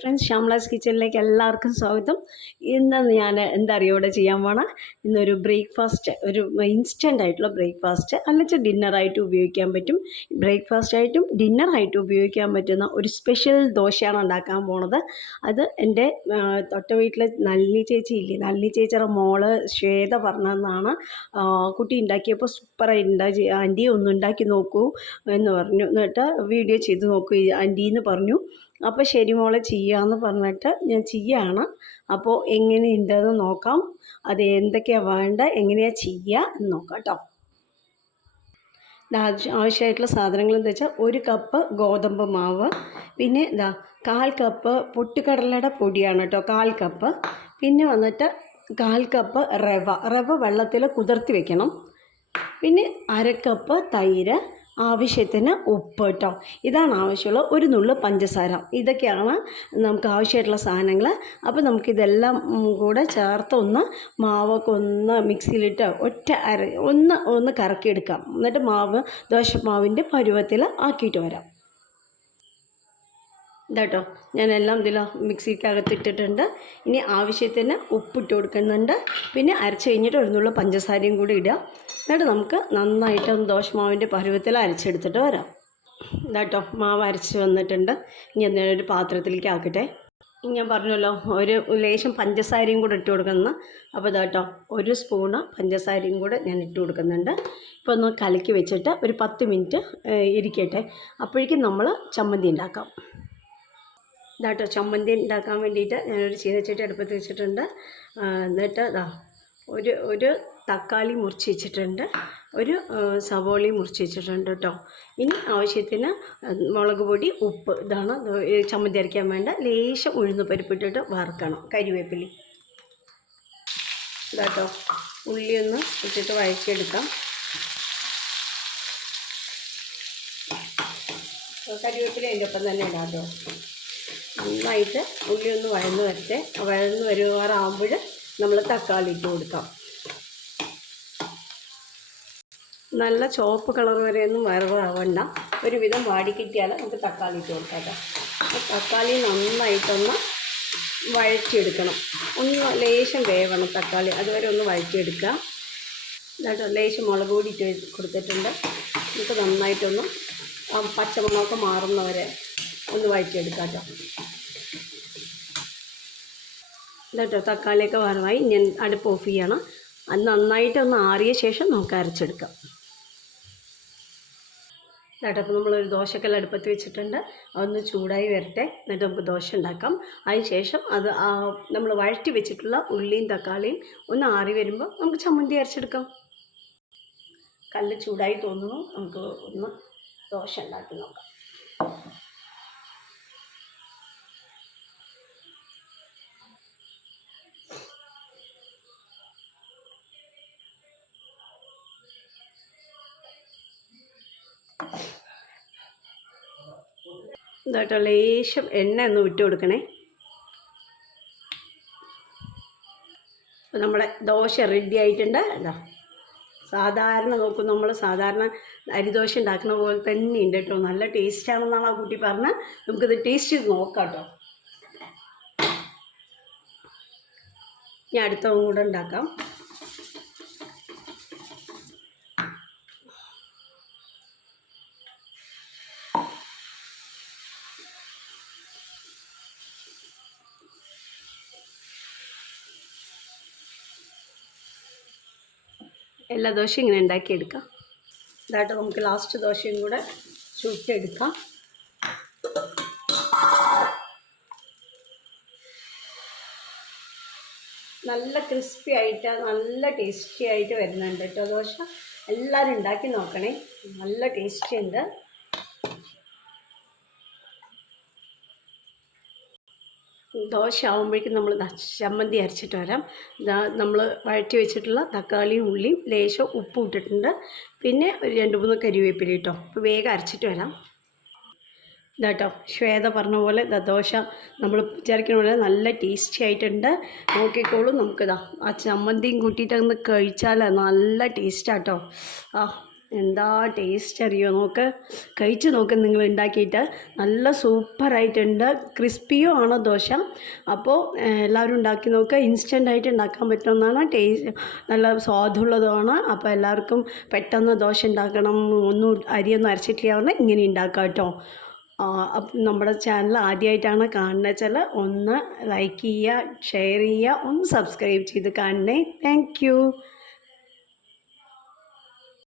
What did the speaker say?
Friends, ഷാംലാസ് കിച്ചണിലേക്ക് എല്ലാവർക്കും സ്വാഗതം. ഇന്ന് ഞാൻ എന്താ അറിയുക ഇവിടെ ചെയ്യാൻ പോണ ഇന്നൊരു ബ്രേക്ക്ഫാസ്റ്റ്, ഒരു ഇൻസ്റ്റൻ്റ് ആയിട്ടുള്ള ബ്രേക്ക്ഫാസ്റ്റ് അല്ലെങ്കിൽ ഡിന്നറായിട്ട് ഉപയോഗിക്കാൻ പറ്റും. ബ്രേക്ക്ഫാസ്റ്റ് ആയിട്ടും ഡിന്നറായിട്ടും ഉപയോഗിക്കാൻ പറ്റുന്ന ഒരു സ്പെഷ്യൽ ദോശയാണ് ഉണ്ടാക്കാൻ പോണത്. അത് എൻ്റെ തൊട്ട വീട്ടിലെ നളിനി ചേച്ചി ഇല്ലേ, നളിനി ചേച്ചിയുടെ മോള് ശ്വേത പറഞ്ഞതെന്നാണ്. കുട്ടി ഉണ്ടാക്കിയപ്പോൾ സൂപ്പറായി ഉണ്ടാക്കി, ആൻറ്റി ഒന്ന് ഉണ്ടാക്കി നോക്കൂ എന്ന് പറഞ്ഞു. എന്നിട്ട് വീഡിയോ ചെയ്ത് നോക്കൂ ആൻറ്റി എന്ന് പറഞ്ഞു. അപ്പോൾ ശരി മോളെ ചെയ്യാമെന്ന് പറഞ്ഞിട്ട് ഞാൻ ചെയ്യുകയാണ്. അപ്പോൾ എങ്ങനെയുണ്ടെന്ന് നോക്കാം, അത് എന്തൊക്കെയാണ് വേണ്ട, എങ്ങനെയാണ് ചെയ്യുക എന്ന് നോക്കാം കേട്ടോ. ആവശ്യമായിട്ടുള്ള സാധനങ്ങൾ എന്താ വെച്ചാൽ 1 കപ്പ് ഗോതമ്പ് മാവ്, പിന്നെ 1/4 കപ്പ് പൊട്ടുകടലയുടെ പൊടിയാണ് കേട്ടോ, 1/4 കപ്പ്. പിന്നെ വന്നിട്ട് 1/4 കപ്പ് റവ വെള്ളത്തിൽ കുതിർത്തി വെക്കണം. പിന്നെ 1/2 കപ്പ് തൈര്, ആവശ്യത്തിന് ഉപ്പ് കേട്ടോ. ഇതാണ് ആവശ്യമുള്ള 1 നുള്ളു പഞ്ചസാര. ഇതൊക്കെയാണ് നമുക്ക് ആവശ്യമായിട്ടുള്ള സാധനങ്ങൾ. അപ്പോൾ നമുക്കിതെല്ലാം കൂടെ ചേർത്ത് മാവൊക്കെ മിക്സിയിലിട്ട് ഒന്ന് കറക്കിയെടുക്കാം. എന്നിട്ട് ദോശമാവിൻ്റെ പരുവത്തിൽ ആക്കിയിട്ട് വരാം. ഇതാട്ടോ, ഞാനെല്ലാം ഇതിൽ മിക്സിക്കകത്തിട്ടിട്ടുണ്ട്. ഇനി ആവശ്യത്തിന് ഉപ്പിട്ട് കൊടുക്കുന്നുണ്ട്. പിന്നെ അരച്ച് കഴിഞ്ഞിട്ട് 1 നുള്ളു പഞ്ചസാരയും കൂടി ഇടുക. എന്നിട്ട് നമുക്ക് നന്നായിട്ട് ദോശമാവിൻ്റെ പരുവത്തിൽ അരച്ചെടുത്തിട്ട് വരാം. ഇതാട്ടോ, മാവ് അരച്ച് വന്നിട്ടുണ്ട്. ഇനി ഞാനൊരു പാത്രത്തിലേക്ക് ആക്കട്ടെ. ഞാൻ പറഞ്ഞല്ലോ, ഒരു ലേശം പഞ്ചസാരയും കൂടെ ഇട്ട് കൊടുക്കുന്ന. അപ്പോൾ ഇതാട്ടോ, 1 സ്പൂണ് പഞ്ചസാരയും കൂടെ ഞാൻ ഇട്ട് കൊടുക്കുന്നുണ്ട്. ഇപ്പോൾ ഒന്ന് കലക്കി വെച്ചിട്ട് ഒരു 10 മിനിറ്റ് ഇരിക്കട്ടെ. അപ്പോഴേക്കും നമ്മൾ ചമ്മന്തി ഉണ്ടാക്കാം. ഇതാട്ടോ, ചമ്മന്തി ഉണ്ടാക്കാൻ വേണ്ടിയിട്ട് ഞാനൊരു ചീനച്ചട്ടി അടുപ്പത്ത് വെച്ചിട്ടുണ്ട്. എന്നിട്ട് ഒരു തക്കാളി മുറിച്ച് വെച്ചിട്ടുണ്ട്, ഒരു സവോളയും മുറിച്ച് വെച്ചിട്ടുണ്ട് കേട്ടോ. ഇനി ആവശ്യത്തിന് മുളക് പൊടി, ഉപ്പ്. ഇതാണ് ചമ്മന്തി അരയ്ക്കാൻ വേണ്ട. ലേശം ഉഴുന്ന് പരിപ്പിട്ടിട്ട് വറുക്കണം, കരിവേപ്പിലി. ഇതാട്ടോ, ഉള്ളി ഒന്ന് ഇട്ടിട്ട് വഴറ്റിയെടുക്കാം. കരിവേപ്പില അതിൻ്റെ ഒപ്പം തന്നെ ഇടാം കേട്ടോ. നന്നായിട്ട് ഉള്ളി ഒന്ന് വഴന്ന് വരുവാറാകുമ്പോൾ നമ്മൾ തക്കാളി ഇട്ട് കൊടുക്കാം. നല്ല ചുവപ്പ് കളർ വരെയൊന്നും വറവാവണ്ട, ഒരുവിധം വാടിക്കിട്ടിയാൽ നമുക്ക് തക്കാളി ഇട്ട് കൊടുക്കാം കേട്ടോ. തക്കാളി നന്നായിട്ടൊന്ന് വഴറ്റിയെടുക്കണം. ലേശം വേവണം തക്കാളി, അതുവരെ ഒന്ന് വഴറ്റിയെടുക്കുക. എന്നിട്ട് ലേശം മുളക് പൊടി ഇട്ട് കൊടുത്തിട്ടുണ്ട്. നമുക്ക് നന്നായിട്ടൊന്ന് പച്ചമുളകൊക്കെ മാറുന്നവരെ ഒന്ന് വഴറ്റിയെടുക്കാം കേട്ടോ. ഇതാട്ടോ, തക്കാളിയൊക്കെ വറവായി. ഞാൻ അടുപ്പ് ഓഫ് ചെയ്യണം. അത് നന്നായിട്ടൊന്ന് ആറിയ ശേഷം നമുക്ക് അരച്ചെടുക്കാം. ഇതാട്ടോ, അപ്പോൾ നമ്മളൊരു ദോശക്കല്ല് അടുപ്പത്ത് വെച്ചിട്ടുണ്ട്. അതൊന്ന് ചൂടായി വരട്ടെ, എന്നിട്ട് നമുക്ക് ദോശ ഉണ്ടാക്കാം. അതിന് ശേഷം അത് നമ്മൾ വഴറ്റി വെച്ചിട്ടുള്ള ഉള്ളിയും തക്കാളിയും ഒന്ന് ആറി വരുമ്പോൾ നമുക്ക് ചമ്മന്തി അരച്ചെടുക്കാം. കല്ല് ചൂടായി തോന്നുന്നു, നമുക്ക് ഒന്ന് ദോശ ഉണ്ടാക്കി നോക്കാം. ഇതാട്ടോ, ലേശം എണ്ണ ഒന്ന് വിട്ട് കൊടുക്കണേ. അപ്പോൾ നമ്മുടെ ദോശ റെഡി ആയിട്ടുണ്ട്. സാധാരണ നോക്കും, നമ്മൾ സാധാരണ അരിദോശ ഉണ്ടാക്കുന്ന പോലെ തന്നെ ഉണ്ട് കേട്ടോ. നല്ല ടേസ്റ്റാണെന്നാണ് ആ കുട്ടി പറഞ്ഞത്. നമുക്കിത് ടേസ്റ്റ് ചെയ്ത് നോക്കാം കേട്ടോ. ഞാൻ അടുത്തതും കൂടെ ഉണ്ടാക്കാം. എല്ലാ ദോശയും ഇങ്ങനെ ഉണ്ടാക്കിയെടുക്കാം. ഇതായിട്ട് നമുക്ക് ലാസ്റ്റ് ദോശയും കൂടെ ചുട്ടെടുക്കാം. നല്ല ക്രിസ്പി ആയിട്ട് നല്ല ടേസ്റ്റി ആയിട്ട് വരുന്നുണ്ട് കേട്ടോ ദോശ. എല്ലാവരും ഉണ്ടാക്കി നോക്കണേ, നല്ല ടേസ്റ്റി ഉണ്ട്. ദോശ ആകുമ്പോഴേക്കും നമ്മൾ ചമ്മന്തി അരച്ചിട്ട് വരാം. നമ്മൾ വഴറ്റി വെച്ചിട്ടുള്ള തക്കാളിയും ഉള്ളിയും ലേശം ഉപ്പും ഇട്ടിട്ടുണ്ട്. പിന്നെ ഒരു 2-3 കരിവേപ്പില കേട്ടോ. അപ്പോൾ വേഗം അരച്ചിട്ട് വരാം. ഇതാട്ടോ, ശ്വേത പറഞ്ഞ പോലെ ദോശ നമ്മൾ വിചാരിക്കുന്ന പോലെ നല്ല ടേസ്റ്റി ആയിട്ടുണ്ട്. നോക്കിക്കോളൂ, നമുക്കിതാ ആ ചമ്മന്തിയും കൂട്ടിയിട്ടൊന്ന് കഴിച്ചാൽ നല്ല ടേസ്റ്റാട്ടോ. എന്താ ടേസ്റ്റ് അറിയോ, നോക്ക്, കഴിച്ച് നോക്ക് നിങ്ങൾ ഉണ്ടാക്കിയിട്ട്. നല്ല സൂപ്പറായിട്ടുണ്ട്, ക്രിസ്പിയും ആണ് ദോശ. അപ്പോൾ എല്ലാവരും ഉണ്ടാക്കി നോക്കുക. ഇൻസ്റ്റൻ്റായിട്ട് ഉണ്ടാക്കാൻ പറ്റുന്നതാണ്, ടേസ്റ്റ് നല്ല സ്വാദുള്ളതുമാണ്. അപ്പോൾ എല്ലാവർക്കും പെട്ടെന്ന് ദോശ ഉണ്ടാക്കണം, ഒന്നും അരിയൊന്നും അരച്ചിട്ടില്ല പറഞ്ഞാൽ ഇങ്ങനെ ഉണ്ടാക്കാം കേട്ടോ. അപ്പം നമ്മുടെ ചാനൽ ആദ്യമായിട്ടാണ് കാണുന്നത് വെച്ചാൽ ഒന്ന് ലൈക്ക് ചെയ്യുക, ഷെയർ ചെയ്യുക, ഒന്ന് സബ്സ്ക്രൈബ് ചെയ്ത് കാണണേ. താങ്ക്